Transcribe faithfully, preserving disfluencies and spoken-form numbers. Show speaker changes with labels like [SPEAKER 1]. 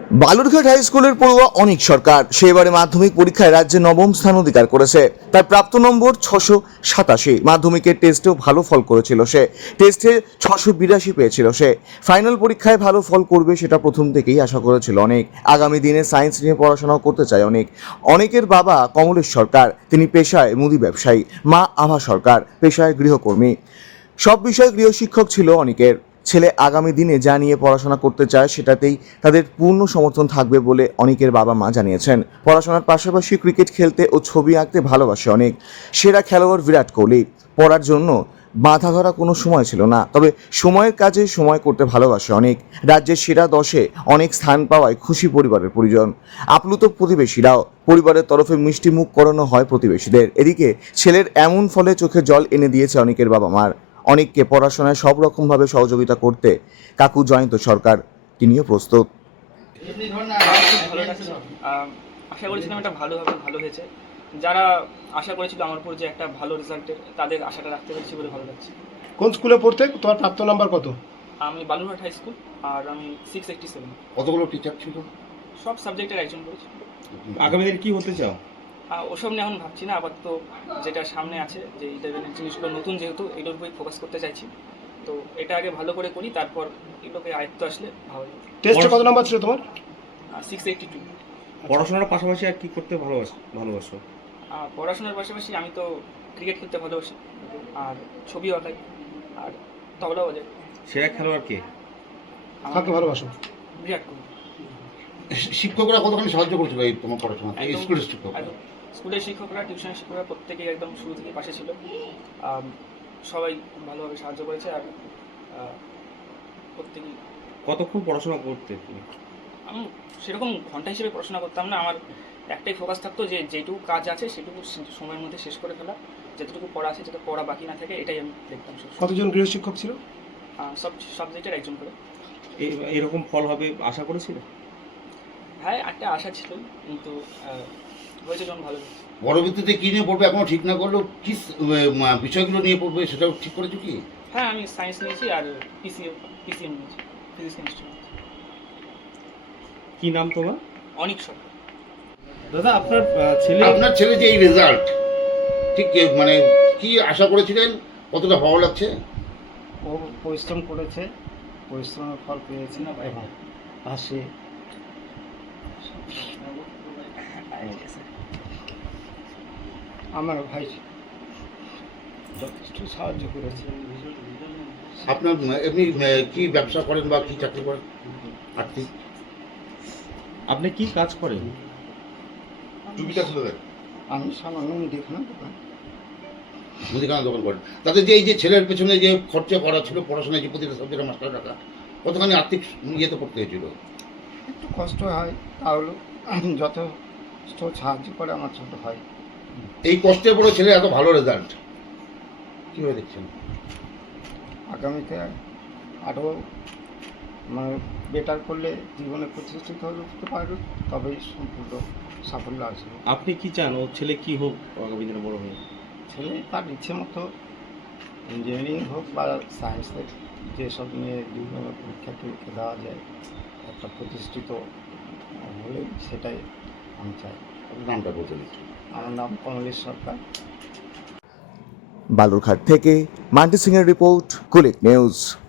[SPEAKER 1] Balurghat high স্কুলের পড়ুয়া অনিক সরকার সেবারে মাধ্যমিক পরীক্ষায় রাজ্যে নবম স্থান অধিকার করেছে। তার প্রাপ্ত নম্বর ছশো সাতাশি। মাধ্যমিকের টেস্টেও ভালো ফল করেছিল সে। টেস্টে ছশো বিরাশি পেয়েছিল সে। ফাইনাল পরীক্ষায় ভালো ফল করবে সেটা প্রথম থেকেই আশা করেছিল অনেক। আগামী দিনে সায়েন্স নিয়ে পড়াশোনাও করতে চায় অনেক। অনেকের বাবা কমলেশ সরকার, তিনি পেশায় মুদি ব্যবসায়ী। মা আভা সরকার, পেশায় গৃহকর্মী। সব বিষয়ে গৃহশিক্ষক ছিল অনেকের। ছেলে আগামী দিনে যা নিয়ে পড়াশোনা করতে চায় সেটাতেই তাদের পূর্ণ সমর্থন থাকবে বলে অনেকের বাবা মা জানিয়েছেন। পড়াশোনার পাশাপাশি ক্রিকেট খেলতে ও ছবি আঁকতে ভালোবাসে অনেক। সেরা খেলোয়াড় বিরাট কোহলি। পড়ার জন্য বাঁধা ধরা কোনো সময় ছিল না, তবে সময়ের কাজে সময় করতে ভালোবাসে অনেক। রাজ্যের সেরা দশে অনেক স্থান পাওয়ায় খুশি পরিবারের পরিজন, আপ্লুত প্রতিবেশীরাও। পরিবারের তরফে মিষ্টি মুখ করানো হয় প্রতিবেশীদের। এদিকে ছেলের এমন ফলে চোখে জল এনে দিয়েছে অনেকের বাবা মার। অনেককে পড়াশোনায় সব রকমভাবে সহযোগিতা করতে কাকু জয়ন্ত সরকার, তিনিও প্রস্তুত।
[SPEAKER 2] আশা করেছিলাম এটা ভালো হবে, ভালো হয়েছে। যারা আশা করেছিল আমার উপর যে একটা ভালো রেজাল্টের, তাদের আশাটা রাখতে পেরেছি বলে ভালো লাগছে।
[SPEAKER 3] কোন স্কুলে পড়তে? তোমার প্রাপ্ত নাম্বার কত?
[SPEAKER 2] আমি বালুরঘাট হাই স্কুল, আর আমি সিক্স এইটটি সেভেন।
[SPEAKER 4] কতগুলো টিচার ছিল?
[SPEAKER 2] সব সাবজেক্টের একজন করেছি।
[SPEAKER 4] আগামী দিনে কি হতে চাও?
[SPEAKER 2] ওসব নিয়ে এখন ভাবছি না, আপাতত যেটা সামনে আছে, যে ইলেভেনের জিনিসগুলো নতুন, যেহেতু এটার উপরেই ফোকাস করতে চাইছি। তো এটা আগে ভালো করে করি, তারপর এগুলোকে আয়ত্ত আসলে ভালো।
[SPEAKER 3] টেস্টে কত নাম্বার ছিল তোমার?
[SPEAKER 2] Six eighty two.
[SPEAKER 4] পড়াশোনার পাশাপাশি আর কি করতে ভালোবাসো ভালোবাসো
[SPEAKER 2] পড়াশোনার পাশাপাশি আমি তো ক্রিকেট খেলতে ভালোবাসি, আর ছবি আঁকাই, আর তবলা বাজাই।
[SPEAKER 4] সেরা খেলোয়াড় কে?
[SPEAKER 3] কাকে ভালোবাসো?
[SPEAKER 2] বিরাট কোহলি।
[SPEAKER 4] শিক্ষকরা কতখানি সাহায্য করেছিল এই তোমার পড়াশোনা? স্কুলের শিক্ষক,
[SPEAKER 2] স্কুলের শিক্ষকরা, টিউশনের শিক্ষকরা প্রত্যেকেই একদম শুরু থেকে পাশে ছিল। সবাই ভালোভাবে সাহায্য করেছে, আর প্রত্যেকেই।
[SPEAKER 4] কতক্ষণ পড়াশোনা করতে?
[SPEAKER 2] আমি সেরকম ঘন্টা হিসেবে পড়াশোনা করতাম না। আমার একটাই ফোকাস থাকতো যে যেটুকু কাজ আছে সেটুকু সময়ের মধ্যে শেষ করে ফেলা, যেটুকু পড়া আছে যাতে পড়া বাকি না থাকে, এটাই আমি দেখতাম।
[SPEAKER 3] কতজন গৃহশিক্ষক ছিল?
[SPEAKER 2] সব সাবজেক্টের একজন করে।
[SPEAKER 4] এরকম ফল হবে আশা করেছিল?
[SPEAKER 2] হ্যাঁ, একটা আশা ছিল, কিন্তু হয়েছে যখন ভালো।
[SPEAKER 4] পরবর্তীতে কী নিয়ে পড়বে এখনো ঠিক না করলেও কি বিষয়গুলো নিয়ে পড়বে সেটাও ঠিক করেছো কি?
[SPEAKER 2] হ্যাঁ, আমি সায়েন্স নিয়েছি, আর পিসিএম পিসিএম নিয়েছি, ফিজিক্স কেমিস্ট্রি।
[SPEAKER 4] কি নাম তোমার?
[SPEAKER 2] অনিক সরকার।
[SPEAKER 4] দাদা, আপনার ছেলে আপনার ছেলে যে এই রেজাল্ট, ঠিক মানে কি আশা করেছিলেন, কতটা ভালো লাগছে?
[SPEAKER 5] ও পরিশ্রম করেছে, পরিশ্রমের ফল পেয়েছে না এবং পাশে আমার ভাই যথেষ্ট সাহায্য করেছে।
[SPEAKER 4] আপনার এমনি কি ব্যবসা করেন বা কি চাকরি করেন? আর্থিক
[SPEAKER 6] আপনি কি কাজ করেন?
[SPEAKER 5] আমি সামান্য মুদিখানা দোকান
[SPEAKER 4] মুদিখানা দোকান করেন। তাতে যে এই যে ছেলের পেছনে যে খরচা করা ছিল, পড়াশোনায় যে প্রতিটা সাবজেক্টে মাস্টার টাকা, কতখানি আর্থিক ইয়েতে পড়তে হয়েছিল?
[SPEAKER 5] একটু কষ্ট হয়, তাহলে যথেষ্ট সাহায্য করে আমার ছোট হয়।
[SPEAKER 4] এই কষ্টের পরে ছেলে এত ভালো রেজাল্ট কীভাবে দেখছেন?
[SPEAKER 5] আগামীতে আরও মানে বেটার করলে জীবনে প্রতিষ্ঠিত হতে পারবে, তবেই সম্পূর্ণ সাফল্য আসবে।
[SPEAKER 6] আপনি কি চান ও ছেলে কি হোক আগামী দিনে বড় হয়ে?
[SPEAKER 5] ছেলে তার ইচ্ছে মতো ইঞ্জিনিয়ারিং হোক বা সায়েন্সের যেসব নিয়ে বিভিন্ন পরীক্ষা টরীক্ষা দেওয়া যায়, একটা প্রতিষ্ঠিত হলে সেটাই আমি চাই।
[SPEAKER 4] নামটা বলতে দিচ্ছি।
[SPEAKER 5] আমার নাম কমলেশ সরকার।
[SPEAKER 1] বালুরঘাট থেকে মান্টি সিং এর রিপোর্ট, কুলিক নিউজ।